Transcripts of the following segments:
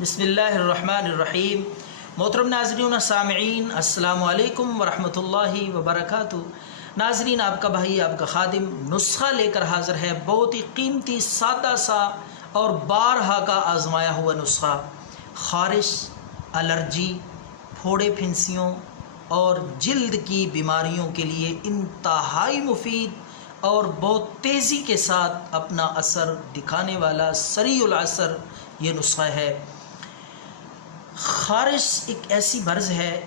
بسم اللہ الرحمن الرحیم۔ محترم ناظرین و سامعین، السلام علیکم ورحمۃ اللہ وبرکاتہ۔ ناظرین، آپ کا بھائی، آپ کا خادم نسخہ لے کر حاضر ہے، بہت ہی قیمتی، سادہ سا اور بارہا کا آزمایا ہوا نسخہ۔ خارش، الرجی، پھوڑے پھنسیوں اور جلد کی بیماریوں کے لیے انتہائی مفید اور بہت تیزی کے ساتھ اپنا اثر دکھانے والا سریع العصر یہ نسخہ ہے۔ خارش ایک ایسی مرض ہے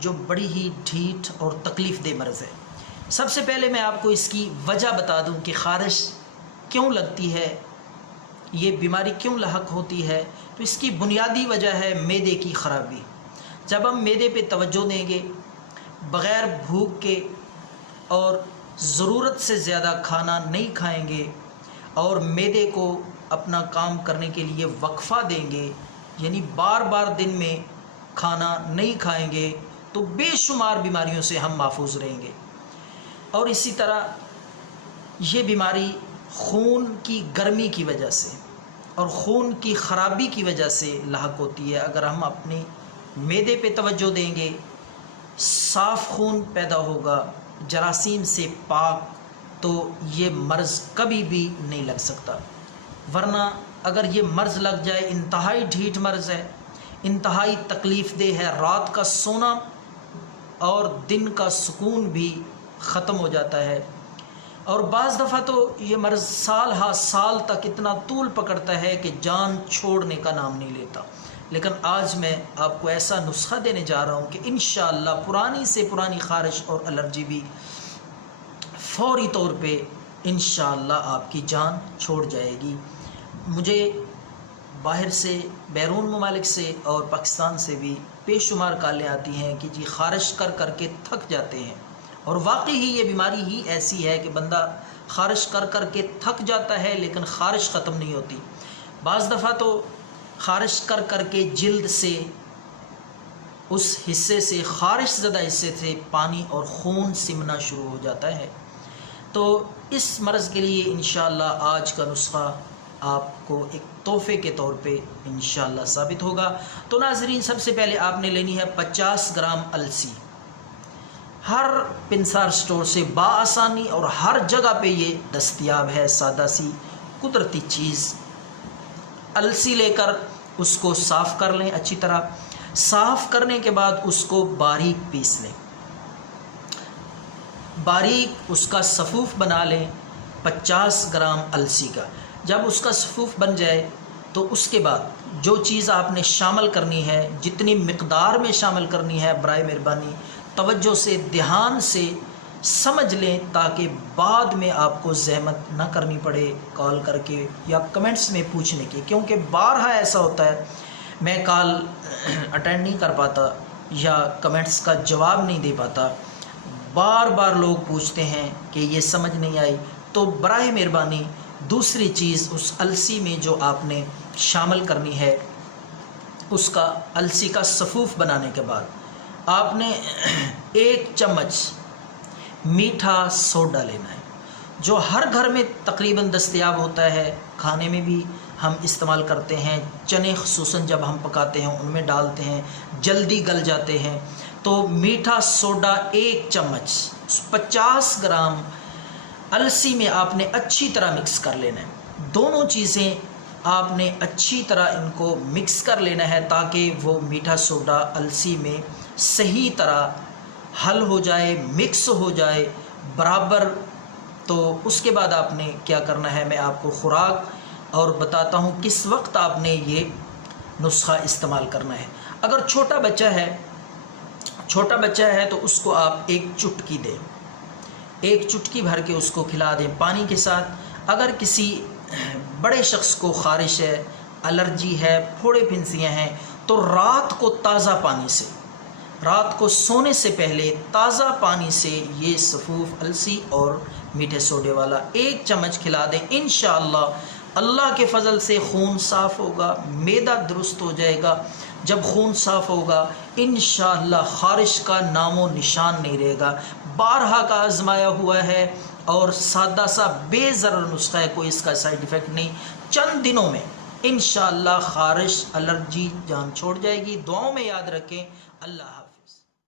جو بڑی ہی ڈھیٹ اور تکلیف دہ مرض ہے۔ سب سے پہلے میں آپ کو اس کی وجہ بتا دوں کہ خارش کیوں لگتی ہے، یہ بیماری کیوں لاحق ہوتی ہے۔ تو اس کی بنیادی وجہ ہے معدے کی خرابی۔ جب ہم معدے پہ توجہ دیں گے، بغیر بھوک کے اور ضرورت سے زیادہ کھانا نہیں کھائیں گے اور معدے کو اپنا کام کرنے کے لیے وقفہ دیں گے، یعنی بار بار دن میں کھانا نہیں کھائیں گے، تو بے شمار بیماریوں سے ہم محفوظ رہیں گے۔ اور اسی طرح یہ بیماری خون کی گرمی کی وجہ سے اور خون کی خرابی کی وجہ سے لاحق ہوتی ہے۔ اگر ہم اپنے معدے پہ توجہ دیں گے، صاف خون پیدا ہوگا، جراثیم سے پاک، تو یہ مرض کبھی بھی نہیں لگ سکتا۔ ورنہ اگر یہ مرض لگ جائے، انتہائی ڈھیٹ مرض ہے، انتہائی تکلیف دہ ہے، رات کا سونا اور دن کا سکون بھی ختم ہو جاتا ہے۔ اور بعض دفعہ تو یہ مرض سال ہا سال تک اتنا طول پکڑتا ہے کہ جان چھوڑنے کا نام نہیں لیتا۔ لیکن آج میں آپ کو ایسا نسخہ دینے جا رہا ہوں کہ انشاءاللہ پرانی سے پرانی خارش اور الرجی بھی فوری طور پہ انشاءاللہ آپ کی جان چھوڑ جائے گی۔ مجھے باہر سے، بیرون ممالک سے اور پاکستان سے بھی بے شمار کالیں آتی ہیں کہ جی خارش کر کر کے تھک جاتے ہیں، اور واقعی ہی یہ بیماری ہی ایسی ہے کہ بندہ خارش کر کر کے تھک جاتا ہے لیکن خارش ختم نہیں ہوتی۔ بعض دفعہ تو خارش کر کر کے جلد سے، اس حصے سے، خارش زدہ حصے سے پانی اور خون سمنا شروع ہو جاتا ہے۔ تو اس مرض کے لیے انشاءاللہ آج کا نسخہ آپ کو ایک تحفے کے طور پہ انشاءاللہ ثابت ہوگا۔ تو ناظرین، سب سے پہلے آپ نے لینی ہے 50 گرام السی۔ ہر پنسار سٹور سے بآسانی اور ہر جگہ پہ یہ دستیاب ہے، سادہ سی قدرتی چیز۔ السی لے کر اس کو صاف کر لیں اچھی طرح۔ صاف کرنے کے بعد اس کو باریک پیس لیں، باریک اس کا صفوف بنا لیں 50 گرام السی کا۔ جب اس کا صفوف بن جائے تو اس کے بعد جو چیز آپ نے شامل کرنی ہے، جتنی مقدار میں شامل کرنی ہے، برائے مہربانی توجہ سے، دھیان سے سمجھ لیں تاکہ بعد میں آپ کو زحمت نہ کرنی پڑے کال کر کے یا کمنٹس میں پوچھنے کی، کیونکہ بارہا ایسا ہوتا ہے میں کال اٹینڈ نہیں کر پاتا یا کمنٹس کا جواب نہیں دے پاتا، بار بار لوگ پوچھتے ہیں کہ یہ سمجھ نہیں آئی۔ تو برائے مہربانی دوسری چیز اس السی میں جو آپ نے شامل کرنی ہے، اس کا السی کا صفوف بنانے کے بعد آپ نے 1 چمچ میٹھا سوڈا لینا ہے، جو ہر گھر میں تقریباً دستیاب ہوتا ہے، کھانے میں بھی ہم استعمال کرتے ہیں، چنے خصوصاً جب ہم پکاتے ہیں ان میں ڈالتے ہیں، جلدی گل جاتے ہیں۔ تو میٹھا سوڈا 1 چمچ 50 گرام السی میں آپ نے اچھی طرح مکس کر لینا ہے۔ دونوں چیزیں آپ نے اچھی طرح ان کو مکس کر لینا ہے تاکہ وہ میٹھا سوڈا السی میں صحیح طرح حل ہو جائے، مکس ہو جائے برابر۔ تو اس کے بعد آپ نے کیا کرنا ہے، میں آپ کو خوراک اور بتاتا ہوں کس وقت آپ نے یہ نسخہ استعمال کرنا ہے۔ اگر چھوٹا بچہ ہے تو اس کو آپ 1 چٹکی دیں، 1 چٹکی بھر کے اس کو کھلا دیں پانی کے ساتھ۔ اگر کسی بڑے شخص کو خارش ہے، الرجی ہے، پھوڑے پھنسیاں ہیں، تو رات کو تازہ پانی سے، رات کو سونے سے پہلے تازہ پانی سے یہ صفوف السی اور میٹھے سوڈے والا 1 چمچ کھلا دیں۔ انشاءاللہ اللہ کے فضل سے خون صاف ہوگا، معدہ درست ہو جائے گا۔ جب خون صاف ہوگا انشاءاللہ خارش کا نام و نشان نہیں رہے گا۔ بارہا کا آزمایا ہوا ہے اور سادہ سا بے ضرر نسخہ ہے، کوئی اس کا سائیڈ ایفیکٹ نہیں۔ چند دنوں میں انشاءاللہ خارش الرجی جان چھوڑ جائے گی۔ دعاؤں میں یاد رکھیں۔ اللہ حافظ۔